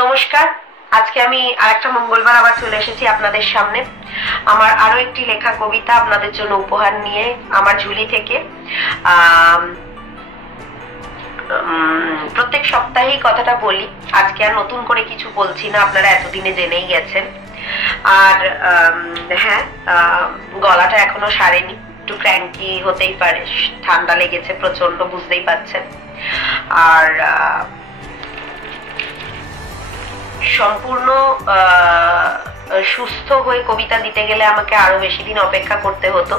নমস্কার। আজকে আমি আরেকটা মঙ্গলবার আবার চলে এসেছি আপনাদের সামনে আমার আরো একটি লেখা কবিতা আপনাদের জন্য উপহার নিয়ে আমার ঝুলি থেকে। প্রত্যেক সপ্তাহেই কথাটা বলি, আজকে আর নতুন করে কিছু বলছি না, আপনারা এতদিনে জেনেই গেছেন। আর হ্যাঁ, গলাটা এখনো সারেনি, একটু ক্র্যাঙ্কি হতেই পারে, ঠান্ডা লেগেছে প্রচন্ড, বুঝতেই পারছেন। আর সম্পূর্ণ সুস্থ হয়ে কবিতা দিতে গেলে আমাকে আরো বেশি দিন অপেক্ষা করতে হতো।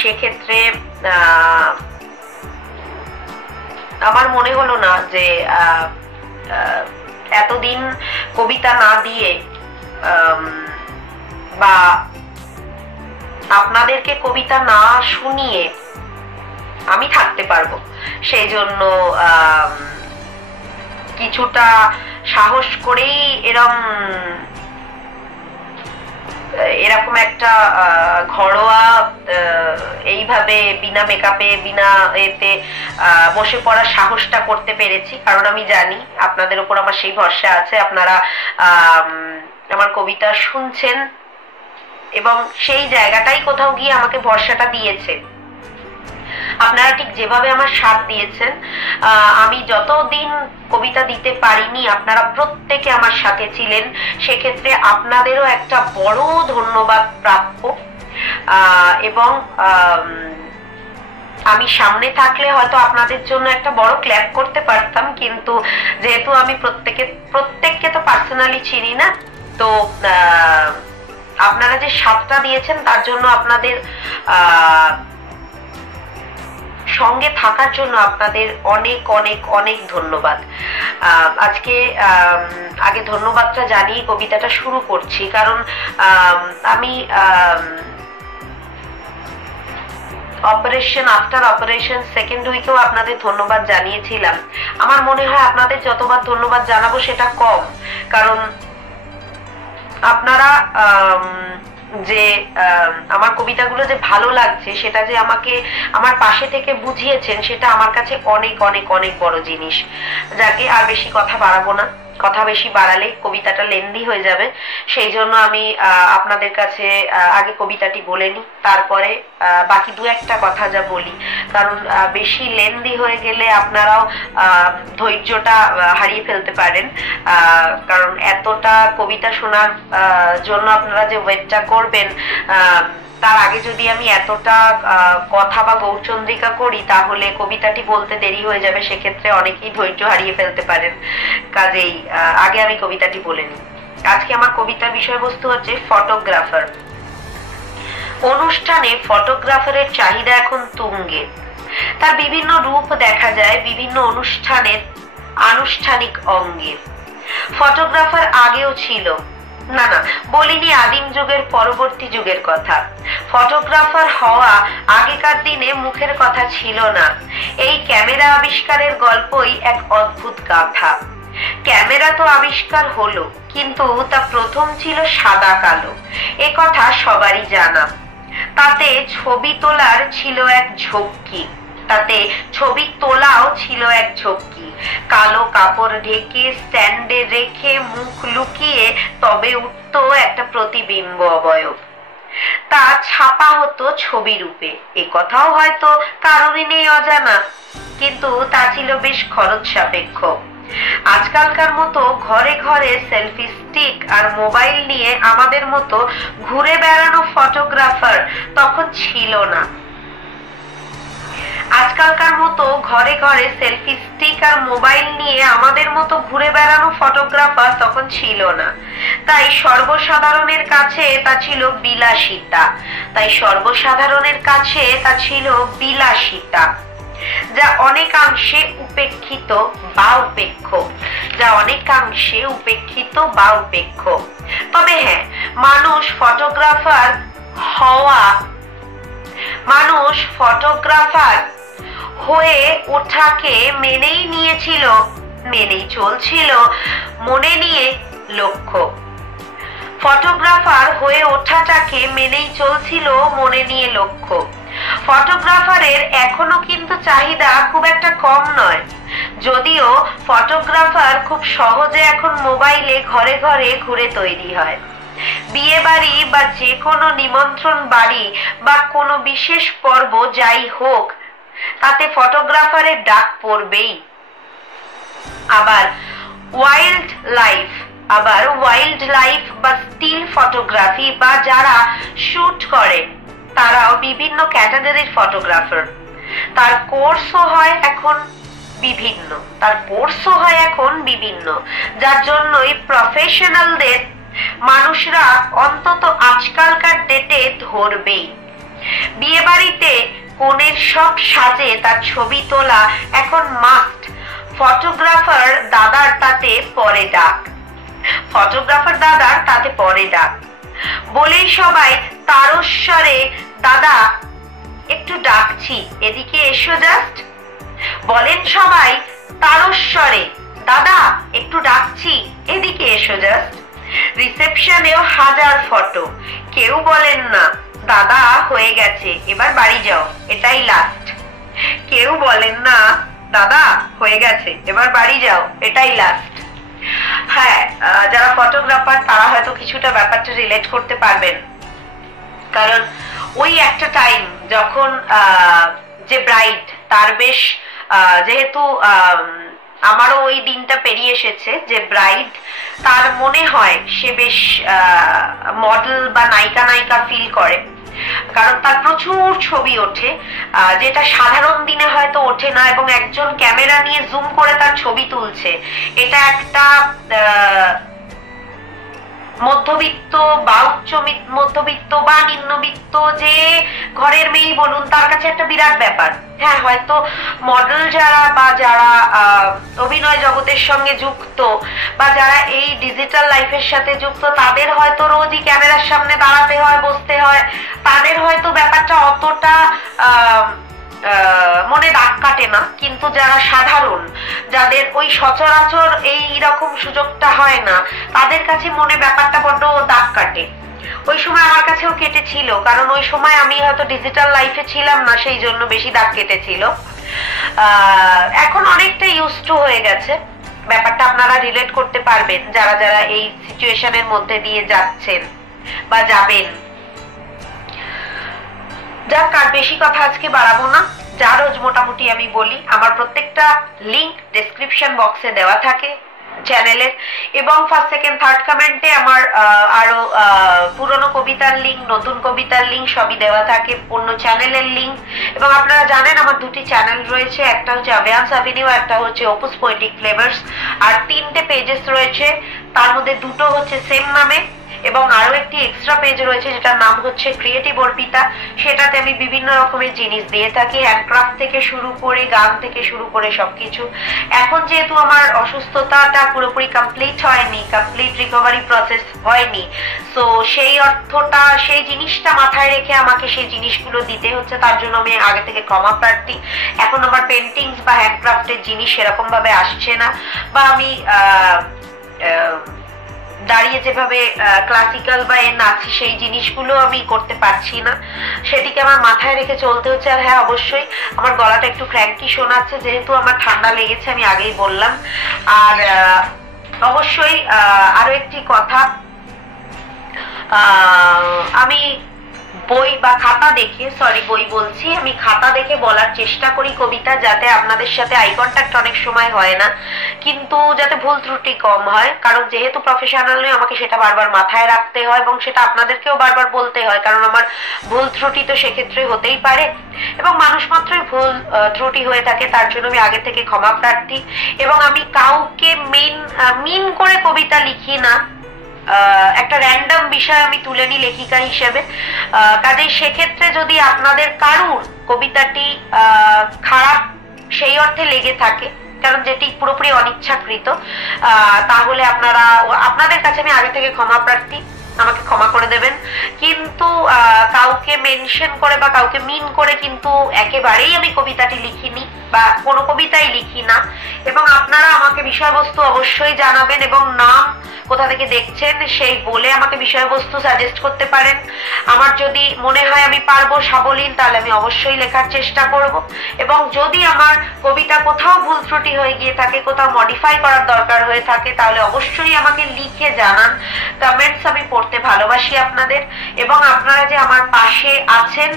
সেক্ষেত্রে আমার মনে হলো না যে এতদিন কবিতা না দিয়ে বা আপনাদেরকে কবিতা না শুনিয়ে আমি থাকতে পারবো। সেই জন্য কিছুটা সাহস করেই এরকম একটা ঘরোয়া এইভাবে বিনা মেকআপে বিনা এতে বসে পড়ার সাহসটা করতে পেরেছি, কারণ আমি জানি আপনাদের উপর আমার সেই ভরসা আছে। আপনারা আমার কবিতা শুনছেন এবং সেই জায়গাটাই কোথাও গিয়ে আমাকে ভরসাটা দিয়েছে। আপনারা ঠিক যেভাবে আমার সাথ দিয়েছেন, আমি যতদিন কবিতা দিতে পারিনি আপনারা প্রত্যেকে আমার সাথে ছিলেন, সেক্ষেত্রে আপনাদেরও একটা বড় ধন্যবাদ প্রাপ্য। এবং আমি সামনে থাকলে হয়তো আপনাদের জন্য একটা বড় ক্ল্যাপ করতে পারতাম, কিন্তু যেহেতু আমি প্রত্যেককে তো পার্সোনালি চিনি না, তো আপনারা যে সাথটা দিয়েছেন তার জন্য আপনাদের সঙ্গে থাকার জন্য আপনাদের অনেক অনেক অনেক ধন্যবাদ। আজকে আগে ধন্যবাদটা জানিয়ে কবিতাটা শুরু করছি, কারণ আমি আফটার অপারেশন সেকেন্ড উইকেও আপনাদের ধন্যবাদ জানিয়েছিলাম। আমার মনে হয় আপনাদের যতবার ধন্যবাদ জানাবো সেটা কম, কারণ আপনারা যে আমার কবিতাগুলো যে ভালো লাগছে সেটা যে আমাকে আমার পাশে থেকে বুঝিয়েছেন, সেটা আমার কাছে অনেক অনেক অনেক বড় জিনিস। যাকে আর বেশি কথা বাড়াবো না, কথা বেশি বাড়ালে কবিতাটা লেন্দি হয়ে যাবে। সেই জন্য আমি আপনাদের কাছে আগে কবিতাটি বলে নিই, তারপরে বাকি দু একটা কথা যা বলি, কারণ বেশি লেন্দি হয়ে গেলে আপনারাও ধৈর্যটা হারিয়ে ফেলতে পারেন। কারণ এতটা কবিতা শোনার জন্য আপনারা যে ওয়েটটা করবেন, তার আগে যদি আমি এতটা কথা বা গৌরচন্দ্রিকা করি তাহলে কবিতাটি বলতে দেরি হয়ে যাবে, সেক্ষেত্রে অনেকেই ধৈর্য হারিয়ে ফেলতে পারেন। কাজেই আগে আমি কবিতাটি বলে নিই। আজকে আমার কবিতার বিষয়বস্তু হচ্ছে ফটোগ্রাফার। অনুষ্ঠানে ফটোগ্রাফারের চাহিদা এখন তুঙ্গে। তার বিভিন্ন রূপ দেখা যায় বিভিন্ন অনুষ্ঠানের আনুষ্ঠানিক অঙ্গে। ফটোগ্রাফার আগেও ছিল, না বলিনি আদিম যুগের পরবর্তী যুগের কথা। ফটোগ্রাফার হওয়া আগেকার দিনে মুখের কথা ছিল না। এই ক্যামেরা আবিষ্কারের গল্পই এক অদ্ভুত গাথা। ক্যামেরা তো আবিষ্কার হলো, কিন্তু তা প্রথম ছিল সাদা কালো, এ কথা সবারই জানা। তাতে ছবি তোলার ছিল এক ঝক্কি, তাতে ছবি তোলাও ছিল এক ঝক্কি। কালো কাপড় ঢেকে স্ট্যান্ডে রেখে মুখ লুকিয়ে তবে উঠতো একটা প্রতিবিম্ব অবয়ব, তা ছাপা হতো ছবি রূপে। এ কথাও হয়তো কারণই নেই অজানা, কিন্তু তা ছিল বেশ খরচ সাপেক্ষ। আজকালকার মতো ঘরে ঘরে সেলফি স্টিক আর মোবাইল নিয়ে আমাদের মতো ঘুরে বেড়ানো ফটোগ্রাফার তখন ছিল না। আজকালকার মতো ঘরে ঘরে সেলফি স্টিক আর মোবাইল নিয়ে আমাদের মতো ঘুরে বেড়ানো ফটোগ্রাফার তখন ছিল না। তাই সর্বসাধারণের কাছে তা ছিল বিলাসিতা, যা অনেকাংশে উপেক্ষিত বা উপেক্ষ। তবে হ্যাঁ, মানুষ ফটোগ্রাফার হয়ে ওঠাকে মেনেই নিয়েছিল, মেনেই চলছিল, মনে নিয়ে লক্ষ্য। ফটোগ্রাফার হয়ে ওঠাটাকে মেনেই চলছিল মনে নিয়ে লক্ষ্য। ফটোগ্রাফারের এখনো কিন্তু চাহিদা খুব একটা কম নয়। যদিও ফটোগ্রাফার খুব সহজে এখন মোবাইলে ঘরে ঘরে ঘুরে তৈরি হয়। বিয়ে বাড়ি বা যে কোনো নিমন্ত্রণ বাড়ি বা কোনো বিশেষ পর্ব যাই হোক, তাতে ফটোগ্রাফারের ডাক পড়বেই। আবার ওয়াইল্ড লাইফ বা স্টিল ফটোগ্রাফি বা যারা শুট করে তারাও বিভিন্ন ক্যাটাগরির ফটোগ্রাফার। তার কোর্সও হয় এখন বিভিন্ন, যার জন্যই প্রফেশনালদের মানুষরা অন্তত আজকালকার ডেটে ধরবেই। বিয়ে বাড়িতে কনের সব সাজে তার ছবি তোলা এখন মাস্ট। ফটোগ্রাফার দাদার তাতে পরে ডাক বলেই সবাই তারস্বরে, দাদা একটু ডাকছি, এদিকে এসো জাস্ট। বলেন সবাই তারস্বরে, দাদা একটু ডাকছি, এদিকে এসো জাস্ট। রিসেপশনেও হাজার ফটো, কেউ বলেন না দাদা হয়ে গেছে এবার বাড়ি যাও, এটাই লাস্ট। কেউ বলেন না দাদা হয়ে গেছে এবার বাড়ি যাও, এটাই লাস্ট। হ্যাঁ, যারা ফটোগ্রাফার তারা হয়তো কিছুটা ব্যাপারটা রিলেট করতে পারবেন, কারণ ওই একটা টাইম যখন যে ব্রাইড তার বেশ, যেহেতু আমারও ওই দিনটা পেরিয়ে এসেছে, যে ব্রাইড তার মনে হয় সে বেশ মডেল বা নায়িকা ফিল করে, কারণ তার প্রচুর ছবি ওঠে যেটা সাধারণ দিনে হয়তো ওঠে না, এবং একজন ক্যামেরা নিয়ে জুম করে তার ছবি তুলছে। এটা একটা মধ্যবিত্ত বা উচ্চ মধ্যবিত্ত বা নিম্নবিত্ত যে ঘরের মেয়েই বলুন, তার কাছে একটা বিরাট ব্যাপার। হ্যাঁ, হয়তো মডেল যারা বা যারা অভিনয় জগতের সঙ্গে যুক্ত বা যারা এই ডিজিটাল লাইফের সাথে যুক্ত, তাদের হয়তো রোজই ক্যামেরার সামনে দাঁড়াতে হয়, বসতে হয়, তাদের হয়তো ব্যাপারটা অতটা মনে দাগ কাটে না। কিন্তু যারা সাধারণ, যাদের ওই সচরাচর এই রকম সুযোগটা হয় না, তাদের কাছে মনে ব্যাপারটা বড্ড দাগ কাটে। ওই সময় আমার কাছেও কেটেছিল, কারণ ওই সময় আমি হয়তো ডিজিটাল লাইফে ছিলাম না, সেই জন্য বেশি দাগ কেটেছিল। এখন অনেকটা ইউজড টু হয়ে গেছে ব্যাপারটা, আপনারা রিলেট করতে পারবেন যারা যারা এই সিচুয়েশনের মধ্যে দিয়ে যাচ্ছেন বা যাবেন। যাক, আর বেশি কথা আজকে বাড়াবো না, যা রোজ মোটামুটি আমি বলি। আমার প্রত্যেকটা লিংক ডেসক্রিপশন বক্সে দেওয়া থাকে চ্যানেলের, এবং ফার্স্ট সেকেন্ড থার্ড কমেন্টে আমার আরো পুরনো কবিতার লিঙ্ক, নতুন কবিতার লিঙ্ক সবই দেওয়া থাকে, অন্য চ্যানেলের লিঙ্ক। এবং আপনারা জানেন আমার দুটি চ্যানেল রয়েছে, একটা হচ্ছে আভিয়ান্স অ্যাভিনিউ, একটা হচ্ছে অপুস পোয়েটিক ফ্লেভার্স, আর 3টে পেজেস রয়েছে, তার মধ্যে 2টো হচ্ছে সেম নামে, এবং আরো একটি এক্সট্রা পেজ রয়েছে যেটার নাম হচ্ছে ক্রিয়েটিভ অর্পিতা। সেটাতে আমি বিভিন্ন রকমের জিনিস দিয়ে থাকি, হ্যান্ডক্রাফট থেকে শুরু করে গান থেকে শুরু করে সবকিছু। এখন যেহেতু আমার অসুস্থতাটা পুরোপুরি কমপ্লিট হয়নি, কমপ্লিট রিকভারি প্রসেস হয়নি, সো সেই অর্থটা, সেই জিনিসটা মাথায় রেখে আমাকে সেই জিনিসগুলো দিতে হচ্ছে, তার জন্য আমি আগে থেকে ক্ষমা প্রার্থী। এখন আমার পেন্টিংস বা হ্যান্ডক্রাফটের জিনিস সেরকম ভাবে আসছে না, বা আমি দাঁড়িয়ে যেভাবে ক্লাসিক্যাল বা নাচি সেই জিনিসগুলো আমি করতে পারছি না, সেটিকে আমার মাথায় রেখে চলতে হচ্ছে। আর হ্যাঁ, অবশ্যই আমার গলাটা একটু ক্র্যাঙ্কি শোনাচ্ছে, যেহেতু আমার ঠান্ডা লেগেছে, আমি আগেই বললাম। আর অবশ্যই আরো একটি কথা, আমি বই বা খাতা দেখে, বই বলছি, আমি খাতা দেখে বলার চেষ্টা করি কবিতা, যাতে আপনাদের সাথে আই কন্ট্যাক্ট অনেক সময় হয় না, কিন্তু যাতে ভুল ত্রুটি কম হয়, কারণ যেহেতু প্রফেশনাল নয় আমাকে সেটা বারবার মাথায় রাখতে হয়, এবং সেটা আপনাদেরকেও বারবার বলতে হয়, কারণ আমার ভুল ত্রুটি তো সেক্ষেত্রে হতেই পারে, এবং মানুষ মাত্রই ভুল ত্রুটি হয়ে থাকে, তার জন্য আমি আগে থেকে ক্ষমা প্রার্থী। এবং আমি কাউকে মিন করে কবিতা লিখি না, একটা র্যান্ডম বিষয় আমি তুলে নিই লেখিকা হিসেবে। কাজেই সেক্ষেত্রে যদি আপনাদের কারুর কবিতাটি খারাপ সেই অর্থে লেগে থাকে, কারণ যেটি পুরোপুরি অনিচ্ছাকৃত, তাহলে আপনাদের কাছে আমি আগে থেকে ক্ষমা প্রার্থী, আমাকে ক্ষমা করে দেবেন। কিন্তু কাউকে মেনশন করে বা কাউকে মিন করে কিন্তু একেবারেই আমি কবিতাটি লিখিনি বা কোনো কবিতাই লিখি না। এবং আপনারা আমাকে বিষয়বস্তু অবশ্যই জানাবেন, এবং নাম কোথা থেকে দেখছেন সেই বলে আমাকে বিষয়বস্তু সাজেস্ট করতে পারেন। আমার যদি মনে হয় আমি পারবো সাবলীল, তাহলে আমি অবশ্যই লেখার চেষ্টা করব। এবং যদি আমার কবিতা কোথাও ভুল ত্রুটি হয়ে গিয়ে থাকে, কোথাও মডিফাই করার দরকার হয়ে থাকে, তাহলে অবশ্যই আমাকে লিখে জানান। কমেন্টস আমি পড়তে ভালোবাসি আপনাদের, এবং আপনারা যে আমার পাশে আছেন,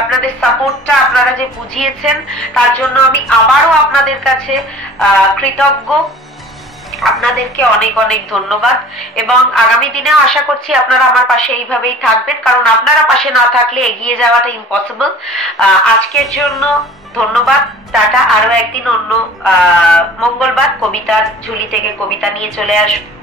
আপনাদের সাপোর্টটা আপনারা যে বুঝিয়েছেন, তার জন্য আমি আবারও আপনাদের কাছে কৃতজ্ঞ। আপনাদেরকে অনেক অনেক ধন্যবাদ, এবং আগামী দিনেও আশা করছি আপনারা আমার পাশে এইভাবেই থাকবেন, কারণ আপনারা পাশে না থাকলে এগিয়ে যাওয়াটা ইম্পসিবল। আজকের জন্য ধন্যবাদ, টাটা। আরো একদিন অন্য মঙ্গলবার কবিতার ঝুলি থেকে কবিতা নিয়ে চলে আসবো।